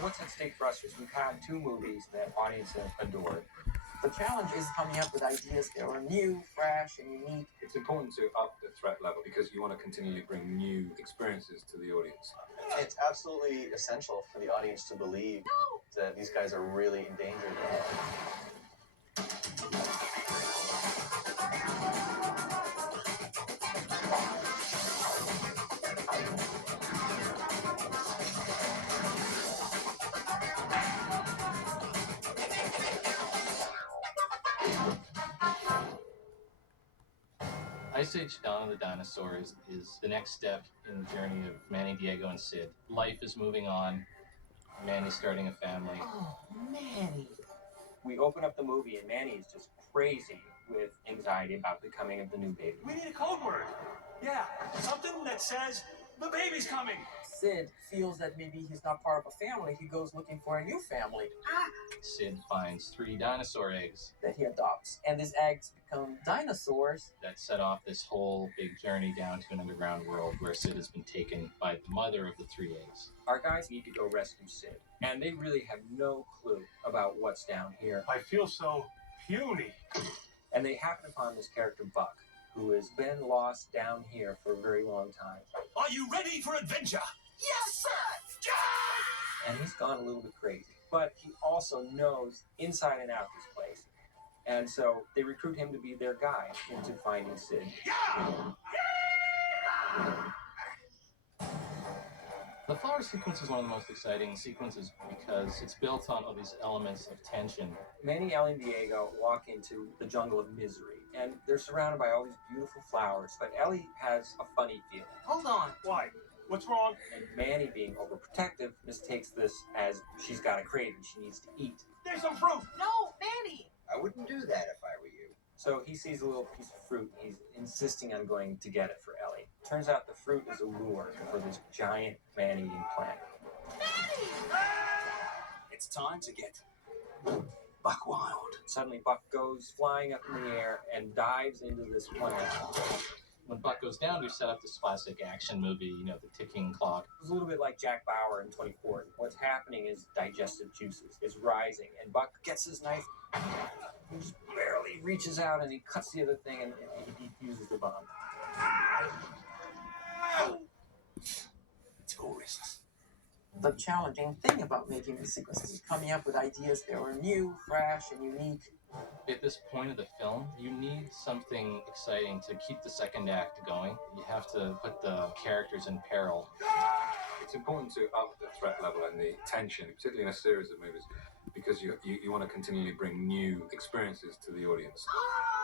What's at stake for us is we've had two movies that audiences adored. The challenge is coming up with ideas that are new, fresh, and unique. It's important to up the threat level because you want to continually bring new experiences to the audience. It's absolutely essential for the audience to believe that these guys are really in danger. Ice Age: Dawn of the Dinosaurs is the next step in the journey of Manny, Diego, and Sid. Life is moving on. Manny's starting a family. Oh, Manny. We open up the movie and Manny is just crazy with anxiety about the coming of the new baby. We need a code word. Yeah, something that says the baby's coming. Sid feels that maybe he's not part of a family. He goes looking for a new family. Sid finds 3 dinosaur eggs That he adopts. And these eggs become dinosaurs. that set off this whole big journey down to an underground world where Sid has been taken by the mother of the 3 eggs. Our guys need to go rescue Sid. And they really have no clue about what's down here. I feel so puny. And they happen upon this character, Buck, who has been lost down here for a very long time. Are you ready for adventure? Yes, sir! And he's gone a little bit crazy. But he also knows inside and out this place. And so they recruit him to be their guide into finding Sid. The flower sequence is one of the most exciting sequences because it's built on all these elements of tension. Manny, Ellie, and Diego walk into the jungle of misery, and they're surrounded by all these beautiful flowers. But Ellie has a funny feeling. Hold on. Why? What's wrong? And Manny, being overprotective, mistakes this as she's got a craving she needs to eat. There's some fruit. No, Manny. I wouldn't do that if I were you. So he sees a little piece of fruit, and he's insisting on going to get it for Ellie. Turns out the fruit is a lure for this giant man-eating plant. It's time to get buck wild. Suddenly, Buck goes flying up in the air and dives into this plant. When Buck goes down, we set up this classic action movie, the ticking clock. It's a little bit like Jack Bauer in 24. What's happening is digestive juices is rising, and Buck gets his knife. He just barely reaches out and he cuts the other thing and he defuses the bomb. It's all risks. The challenging thing about making these sequences is coming up with ideas that were new, fresh, and unique. At this point of the film, you need something exciting to keep the second act going. You have to put the characters in peril. It's important to up the threat level and the tension, particularly in a series of movies, because you want to continually bring new experiences to the audience.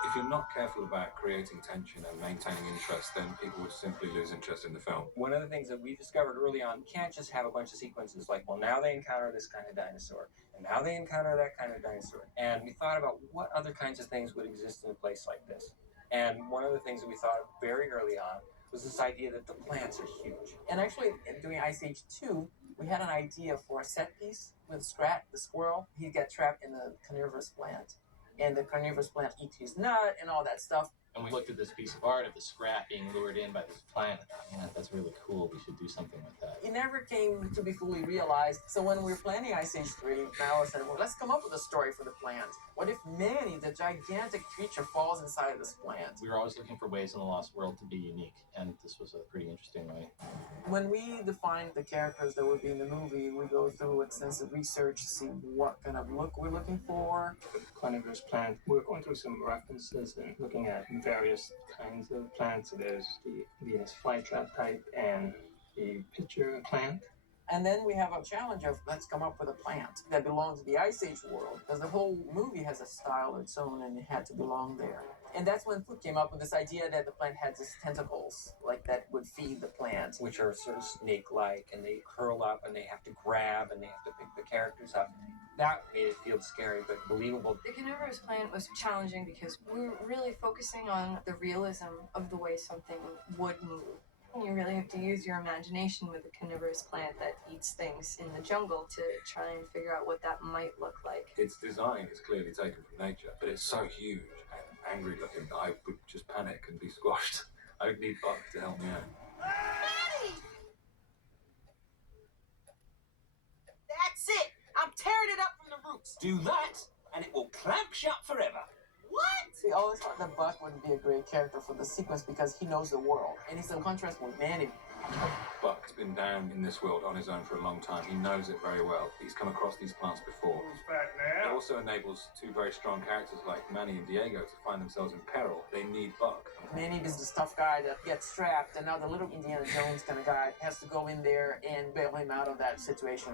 If you're not careful about creating tension and maintaining interest, then people would simply lose interest in the film. One of the things that we discovered early on, you can't just have a bunch of sequences like, well, now they encounter this kind of dinosaur, and now they encounter that kind of dinosaur. And we thought about what other kinds of things would exist in a place like this. And one of the things that we thought of very early on was this idea that the plants are huge. And actually, doing Ice Age 2, we had an idea for a set piece with Scrat, the squirrel. He'd get trapped in the carnivorous plant, and the carnivorous plant eats his nut and all that stuff. And we looked at this piece of art of the Scrat being lured in by this plant. Man, that's really cool. We should do something with that. It never came to be fully realized. So when we were planning Ice Age 3, now I said, well, let's come up with a story for the plant. What if Manny, the gigantic creature, falls inside of this plant? We were always looking for ways in the Lost World to be unique, and this was a pretty interesting way. When we defined the characters that would be in the movie, we go through extensive research to see what kind of look we're looking for. The carnivorous plant, we're going through some references and looking at various kinds of plants. So there's the Venus flytrap type and the pitcher plant. And then we have a challenge of let's come up with a plant that belongs to the Ice Age world, because the whole movie has a style of its own and it had to belong there. And that's when Foot came up with this idea that the plant had these tentacles, like that would feed the plant. Which are sort of snake-like, and they curl up, and they have to grab, and they have to pick the characters up. That made it feel scary, but believable. The carnivorous plant was challenging because we were really focusing on the realism of the way something would move. You really have to use your imagination with a carnivorous plant that eats things in the jungle to try and figure out what that might look like. Its design is clearly taken from nature, but it's so huge and angry looking that I would just panic and be squashed. I would need Buck to help me out. That's once. Do that, and it will clamp shut forever. We always thought that Buck would be a great character for the sequence because he knows the world, and he's in contrast with Manny. Buck's been down in this world on his own for a long time. He knows it very well. He's come across these plants before. Who's back It now? also enables two very strong characters like Manny and Diego to find themselves in peril. They need Buck. Manny is this tough guy that gets trapped, and now the little Indiana Jones kind of guy has to go in there and bail him out of that situation.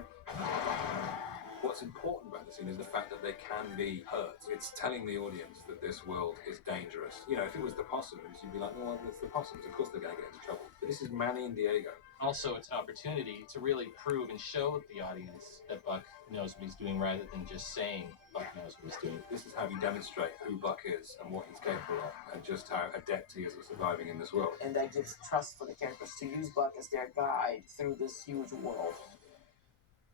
What's important about the scene is the fact that they can be hurt. It's telling the audience that this world is dangerous. You know, if it was the possums, you'd be like, well, it's the possums. Of course they're going to get into trouble. But this is Manny and Diego. Also, it's an opportunity to really prove and show the audience that Buck knows what he's doing rather than just saying Buck knows what he's doing. This is how you demonstrate who Buck is and what he's capable of, and just how adept he is at surviving in this world. And that gives trust for the characters to use Buck as their guide through this huge world.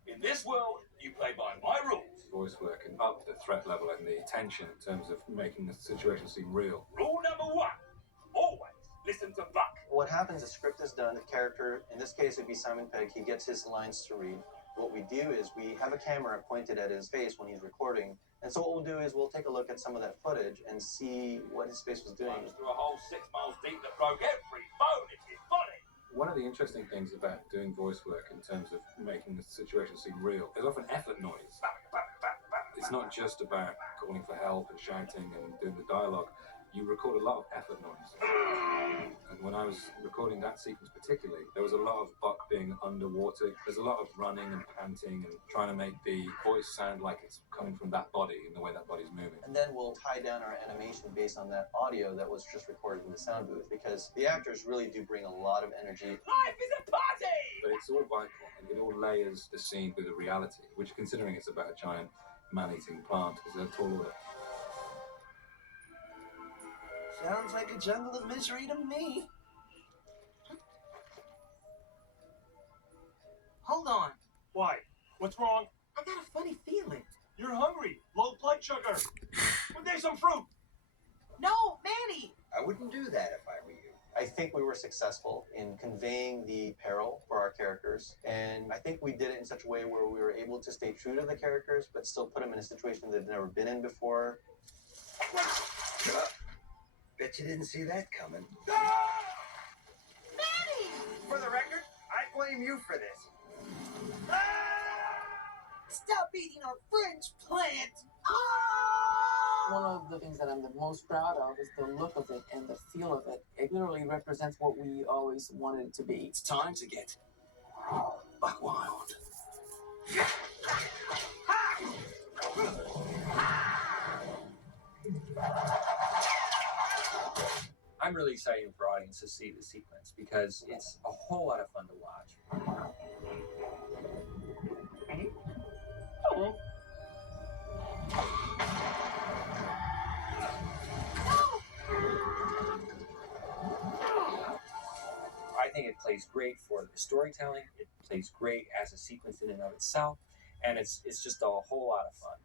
In this world, you play by my rules. Voice work and up the threat level and the tension in terms of making the situation seem real. Rule number 1, always listen to Buck. What happens, the script is done, the character, in this case it'd be Simon Pegg, he gets his lines to read. What we do is we have a camera pointed at his face when he's recording, and so what we'll do is we'll take a look at some of that footage and see what his face was doing. Runs through a hole 6 miles deep that broke every bone in his body. One of the interesting things about doing voice work in terms of making the situation seem real is often effort noise. It's not just about calling for help and shouting and doing the dialogue. You record a lot of effort noise. And when I was recording that sequence particularly, there was a lot of Buck being underwater. There's a lot of running and panting and trying to make the voice sound like it's coming from that body in the way that body's moving. And then we'll tie down our animation based on that audio that was just recorded in the sound booth, because the actors really do bring a lot of energy. Life is a party! But it's all vital, and it all layers the scene with a reality, which, considering it's about a giant man-eating plant, is a tall order. Sounds like a jungle of misery to me. Hold on. Why? What's wrong? I got a funny feeling. You're hungry. Low blood sugar. Well, there's some fruit. No, Manny! I wouldn't do that if I were you. I think we were successful in conveying the peril for our characters, and I think we did it in such a way where we were able to stay true to the characters, but still put them in a situation they've never been in before. Bet you didn't see that coming. Manny! For the record, I blame you for this. Stop eating our friend's plant! One of the things that I'm the most proud of is the look of it and the feel of it. It literally represents what we always wanted it to be. It's time to get buck wild. I'm really excited for audiences to see the sequence because it's a whole lot of fun to watch. Hello. I think it plays great for the storytelling. It plays great as a sequence in and of itself, and it's just a whole lot of fun.